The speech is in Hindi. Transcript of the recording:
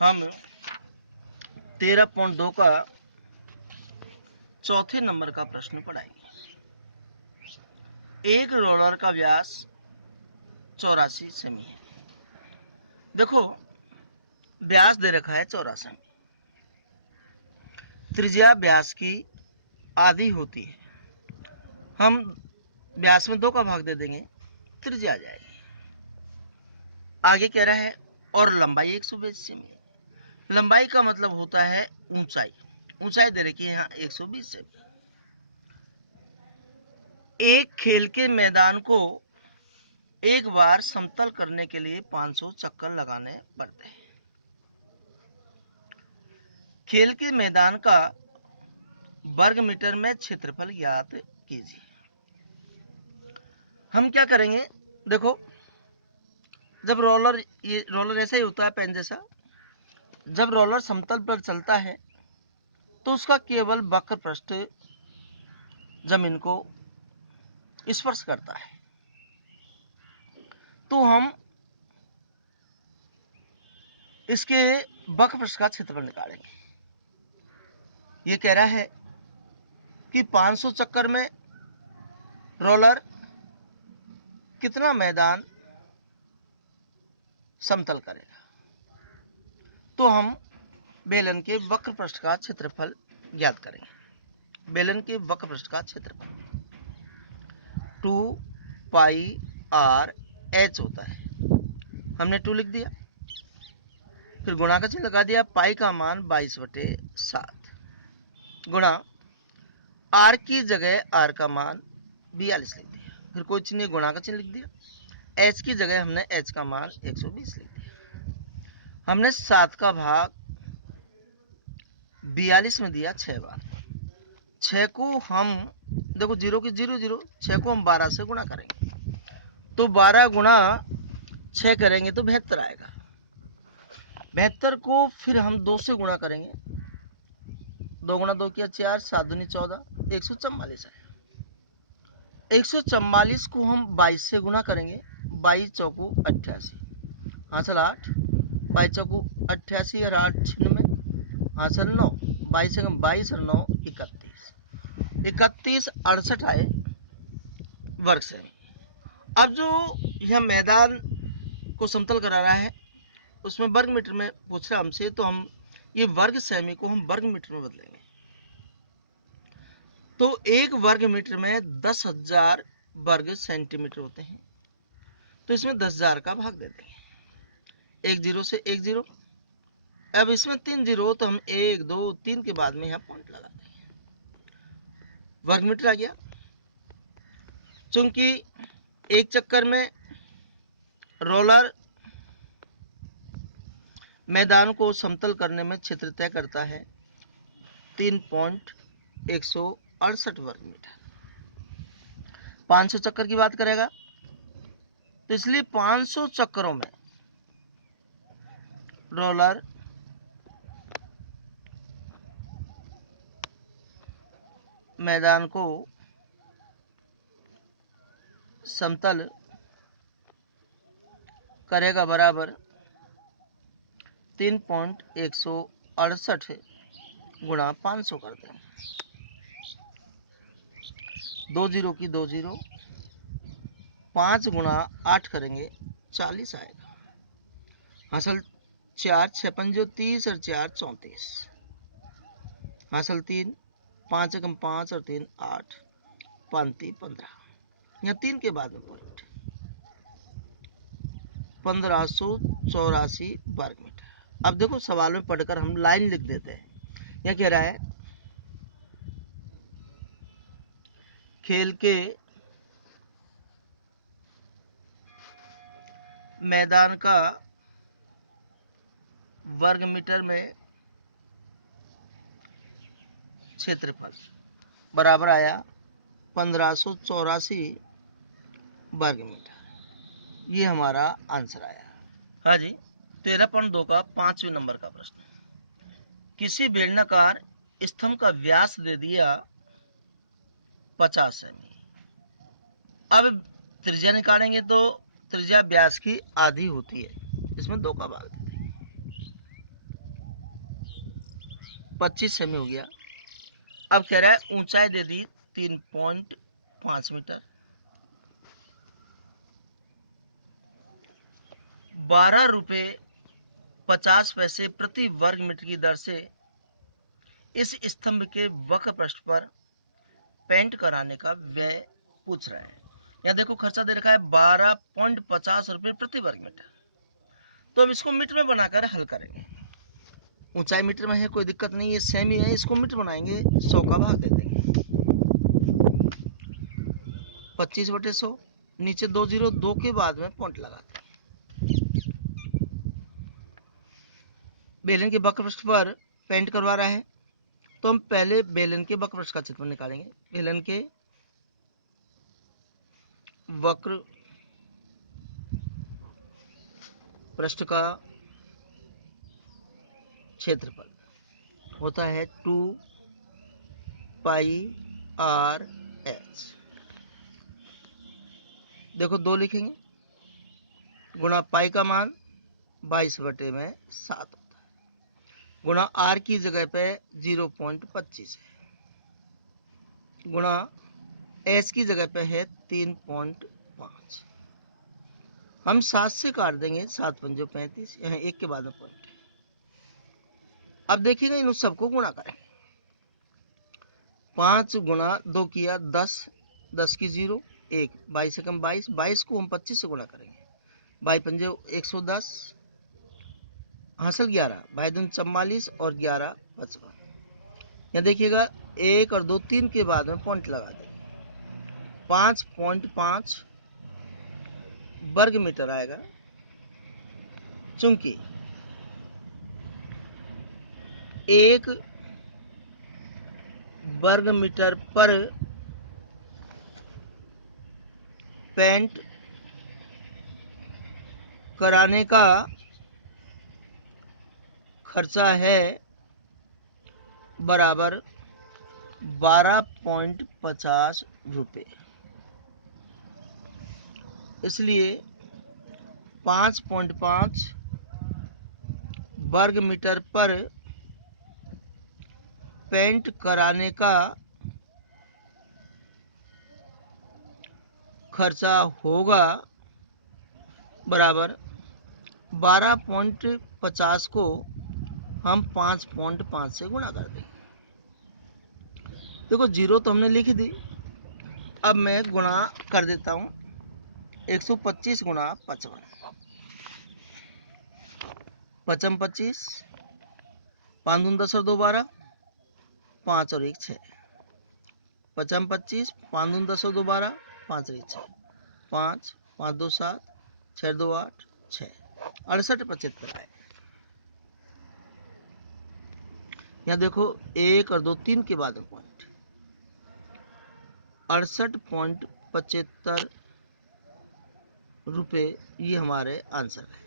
हम 13.2 का चौथे नंबर का प्रश्न पढ़ाएंगे। एक रोलर का व्यास 84 सेमी है। देखो, व्यास दे रखा है 84 सेमी। त्रिज्या व्यास की आधी होती है। हम व्यास में 2 का भाग दे देंगे, त्रिज्या आ जाएगी। आगे कह रहा है और लंबाई 120 सेमी है। लंबाई का मतलब होता है ऊंचाई। ऊंचाई दे रखी है यहाँ 120 सेमी। एक खेल के मैदान को एक बार समतल करने के लिए 500 चक्कर लगाने पड़ते हैं। खेल के मैदान का वर्ग मीटर में क्षेत्रफल ज्ञात कीजिए। हम क्या करेंगे, देखो, जब ये रोलर ऐसा ही होता है, पेन जैसा। जब रोलर समतल पर चलता है तो उसका केवल वक्र पृष्ठ जमीन को स्पर्श करता है। तो हम इसके वक्र पृष्ठ का क्षेत्रफल निकालेंगे। ये कह रहा है कि 500 चक्कर में रोलर कितना मैदान समतल करेगा। तो हम बेलन के वक्र पृष्ठ का क्षेत्रफल ज्ञात करेंगे। बेलन के वक्र पृष्ठ का क्षेत्रफल 2 पाई आर एच होता है। हमने 2 लिख दिया, फिर गुणा का चिन्ह लगा दिया। पाई का मान 22/7 गुणा आर की जगह आर का मान 42 लिख दिया, फिर कोई चिन्ह गुणा का चिन्ह लिख दिया। एच की जगह हमने एच का मान 120 लिख दिया। हमने 7 का भाग 42 में दिया 6 बार। 6 को हम देखो, 0 की 0 0, 6 को हम 12 से गुणा करेंगे तो 12 गुणा 6 करेंगे तो 72 आएगा। 72 को फिर हम 2 से गुणा करेंगे, 2 गुणा 2 किया 4, 7 दूनी 14, 144 है। 144 को हम 22 से गुणा करेंगे, 22 चौको 88, हासिल 8, 22 चौको 88 और 8 96, हासिल 9, 22 से 22 और 9 31, 31 68 आए वर्ग सेमी। अब जो यह मैदान को समतल करा रहा है उसमें वर्ग मीटर में पूछ रहा हमसे, तो हम ये वर्ग सेमी को हम वर्ग मीटर में बदलेंगे। तो एक वर्ग मीटर में 10,000 वर्ग सेंटीमीटर होते हैं। तो इसमें 10,000 का भाग दे देंगे। एक जीरो से एक जीरो। अब इसमें 3 जीरो, तो हम 1 2 3 के बाद में यहाँ पॉइंट लगा देंगे। वर्ग मीटर आ गया। चूंकि एक चक्कर में रोलर मैदान को समतल करने में क्षेत्र तय करता है 3.168 वर्ग मीटर। 500 चक्कर की बात करेगा तो इसलिए 500 चक्करों में रोलर मैदान को समतल करेगा बराबर 3.168 गुणा 500 कर देंगे। 2 जीरो की 2 जीरो, 5 गुणा 8 करेंगे 40 आएगा। हासिल 4 6 पंजो 30 और 4 34, हासिल 3, 5 एकम 5 और 3 8, 5 15। यहाँ 3 के बाद में पॉइंट 1584 वर्ग मीटर। अब देखो, सवाल में पढ़कर हम लाइन लिख देते हैं। यह कह रहा है खेल के मैदान का वर्ग मीटर में क्षेत्रफल बराबर आया 1584 वर्ग मीटर। ये हमारा आंसर आया। हाँ जी, 13.2 का 5वें नंबर का प्रश्न। किसी बेलनाकार स्तंभ का व्यास दे दिया 50 सेमी। अब त्रिज्या निकालेंगे तो त्रिज्या व्यास की आधी होती है। इसमें 2 का भाग देते हैं। 25 सेमी हो गया। अब कह रहा है ऊंचाई दे दी 3.5 मीटर। 12 रुपये 50 पैसे प्रति वर्ग मीटर की दर से इस स्तंभ के वक्र पृष्ठ पर पेंट कराने का व्यय पूछ रहा है। यहाँ देखो खर्चा दे रखा है 12.50 रुपये प्रति वर्ग मीटर। तो अब इसको मीटर में बनाकर हल करेंगे। ऊंचाई मीटर में है, कोई दिक्कत नहीं है, सेमी है, इसको मीटर बनाएंगे, 100 का भाग दे देंगे। 25/100, नीचे 2 जीरो, 2 के बाद में पॉइंट लगाते हैं। बेलन के वक्र पृष्ठ पर पेंट करवा रहा है, तो हम पहले बेलन के वक्र पृष्ठ का क्षेत्रफल निकालेंगे। बेलन के वक्र पृष्ठ का क्षेत्रफल होता है 2 पाई आर एच। देखो 2 लिखेंगे, गुणा पाई का मान 22/7 होता है, गुणा आर की जगह पे 0.25 है, गुणा एच की जगह पे है 3.5। हम 7 से काट देंगे, 7 पंजे 35, यहाँ 1 के बाद में पॉइंट है। अब देखिएगा इन सबको गुणा करें। 5 गुणा 2 किया 10, 10 की 0, 1, 22 से कम 22, 22 को हम 25 से गुणा करेंगे। 22 पंजे 110, हासिल 11, 22 दूनी 44 और 11 55। यहाँ देखिएगा 1 और 2, 3 के बाद में पॉइंट लगा देंगे। 5.5 वर्ग मीटर आएगा, चूंकि 1 वर्ग मीटर पर पेंट कराने का खर्चा है बराबर 12.50 रुपये। इसलिए 5.5 वर्ग मीटर पर पेंट कराने का खर्चा होगा बराबर 12.50 को हम 5.5 से गुणा कर देंगे। देखो 0 तो हमने लिख दी, अब मैं गुणा कर देता हूं। 125 गुणा 55, 55 25, 5 दूनी 10 और 2 12, 5 और 1 6, 55 25, 5 दूनी 10 और 2 12, 5 और 1 6, 5, 5 2 7, 6 2 8, 6, 68.75 आए। यहाँ देखो 1 और 2 3 के बाद में पॉइंट, 68.75 रुपये ये हमारे आंसर है।